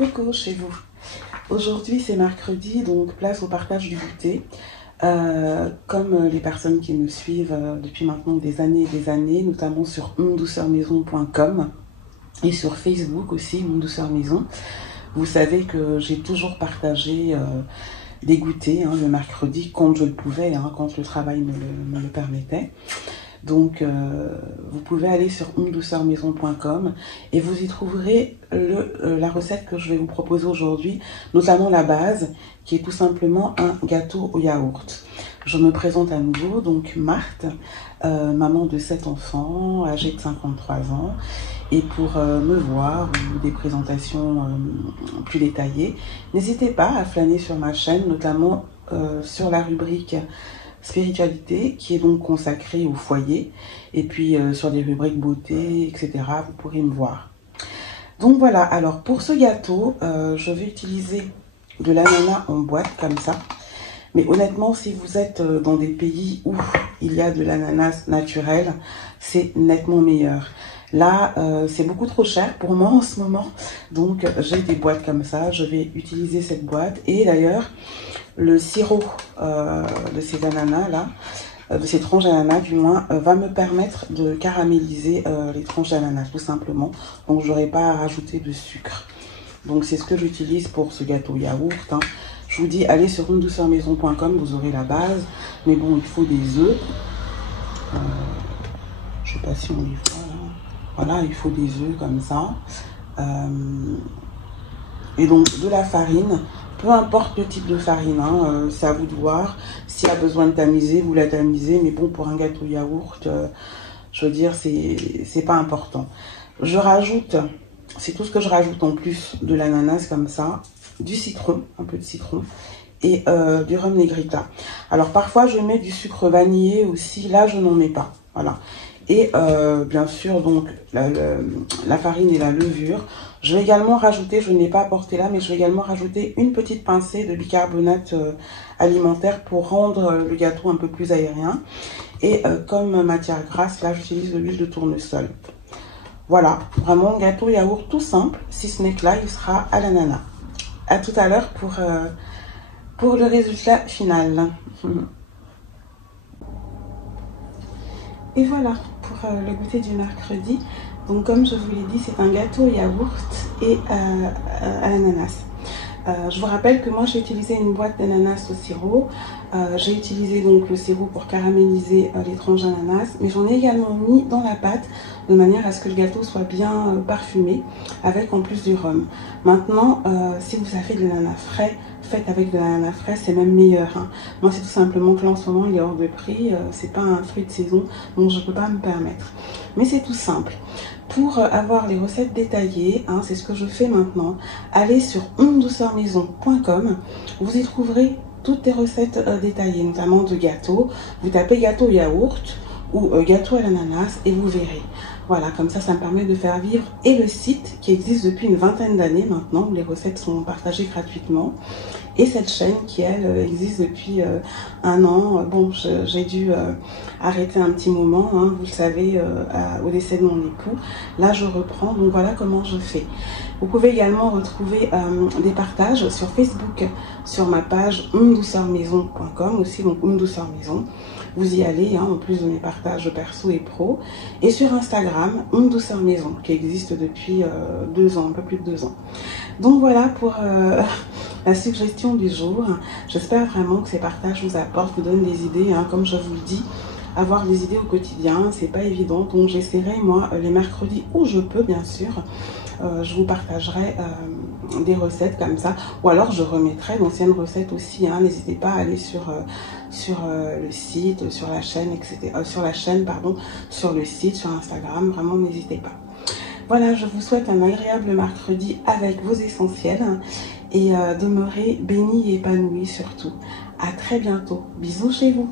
Coucou chez vous. Aujourd'hui c'est mercredi, donc place au partage du goûter. Comme les personnes qui me suivent depuis maintenant des années et des années, notamment sur ondouceurmaison.com et sur Facebook aussi, Mon Douceur Maison, vous savez que j'ai toujours partagé des goûters le mercredi quand je le pouvais, quand le travail me le permettait. Donc vous pouvez aller sur ondouceurmaison.com et vous y trouverez la recette que je vais vous proposer aujourd'hui, notamment la base qui est tout simplement un gâteau au yaourt. Je me présente à nouveau, donc Marthe, maman de 7 enfants, âgée de 53 ans. Et pour me voir ou des présentations plus détaillées, n'hésitez pas à flâner sur ma chaîne, notamment sur la rubrique spiritualité qui est donc consacrée au foyer, et puis sur des rubriques beauté, etc. vous pourrez me voir. Donc voilà, alors pour ce gâteau je vais utiliser de l'ananas en boîte comme ça, mais honnêtement si vous êtes dans des pays où il y a de l'ananas naturel, c'est nettement meilleur. Là, c'est beaucoup trop cher pour moi en ce moment, donc j'ai des boîtes comme ça, je vais utiliser cette boîte. Et d'ailleurs, le sirop de ces ananas là, de ces tranches d'ananas du moins, va me permettre de caraméliser les tranches d'ananas tout simplement, donc j'aurai pas à rajouter de sucre. Donc c'est ce que j'utilise pour ce gâteau yaourt. Je vous dis, allez sur ondouceurmaison.com, vous aurez la base, mais bon, il faut des œufs. Je sais pas si on les voit là. Voilà, il faut des œufs comme ça. Et donc de la farine, peu importe le type de farine, c'est à vous de voir. S'il y a besoin de tamiser, vous la tamisez. Mais bon, pour un gâteau yaourt, je veux dire, c'est pas important. Je rajoute, c'est tout ce que je rajoute en plus de l'ananas comme ça, du citron, un peu de citron, et du rhum negrita. Alors parfois je mets du sucre vanillé aussi, là je n'en mets pas. Voilà. Et bien sûr donc la farine et la levure. Je vais également rajouter, je ne l'ai pas apporté là, mais je vais également rajouter une petite pincée de bicarbonate alimentaire pour rendre le gâteau un peu plus aérien. Et comme matière grasse, là j'utilise de l'huile de tournesol. Voilà, vraiment gâteau yaourt tout simple, si ce n'est que là il sera à l'ananas. À tout à l'heure pour le résultat final. Et voilà pour le goûter du mercredi. Donc comme je vous l'ai dit, c'est un gâteau yaourt et à l'ananas. Je vous rappelle que moi j'ai utilisé une boîte d'ananas au sirop. J'ai utilisé donc le sirop pour caraméliser les tranches d'ananas, mais j'en ai également mis dans la pâte de manière à ce que le gâteau soit bien parfumé, avec en plus du rhum. Maintenant, si vous avez de l'ananas frais, faites avec de l'ananas frais, c'est même meilleur. Moi c'est tout simplement que là en ce moment il est hors de prix, c'est pas un fruit de saison, donc je peux pas me permettre. Mais c'est tout simple. Pour avoir les recettes détaillées, c'est ce que je fais maintenant, allez sur ondouceurmaison.com, vous y trouverez toutes les recettes détaillées, notamment de gâteaux. Vous tapez gâteau yaourt ou gâteau à l'ananas et vous verrez. Voilà, comme ça me permet de faire vivre et le site qui existe depuis une vingtaine d'années maintenant, où les recettes sont partagées gratuitement, et cette chaîne qui, elle, existe depuis un an. Bon, j'ai dû arrêter un petit moment, vous le savez, au décès de mon époux. Là, je reprends, donc voilà comment je fais. Vous pouvez également retrouver des partages sur Facebook, sur ma page ondouceurmaison.com aussi, donc ondouceurmaison. Vous y allez, en plus de mes partages perso et pro. Et sur Instagram, ondouceurmaison, qui existe depuis 2 ans, un peu plus de 2 ans. Donc voilà pour la suggestion du jour. J'espère vraiment que ces partages vous apportent, vous donnent des idées, comme je vous le dis. Avoir des idées au quotidien, c'est pas évident, donc j'essaierai moi les mercredis où je peux bien sûr, je vous partagerai des recettes comme ça, ou alors je remettrai d'anciennes recettes aussi, n'hésitez pas à aller sur le site, sur la chaîne, etc. Sur la chaîne, pardon, sur le site, sur Instagram, vraiment n'hésitez pas. Voilà, je vous souhaite un agréable mercredi avec vos essentiels et demeurez bénis et épanouis surtout. À très bientôt. Bisous chez vous.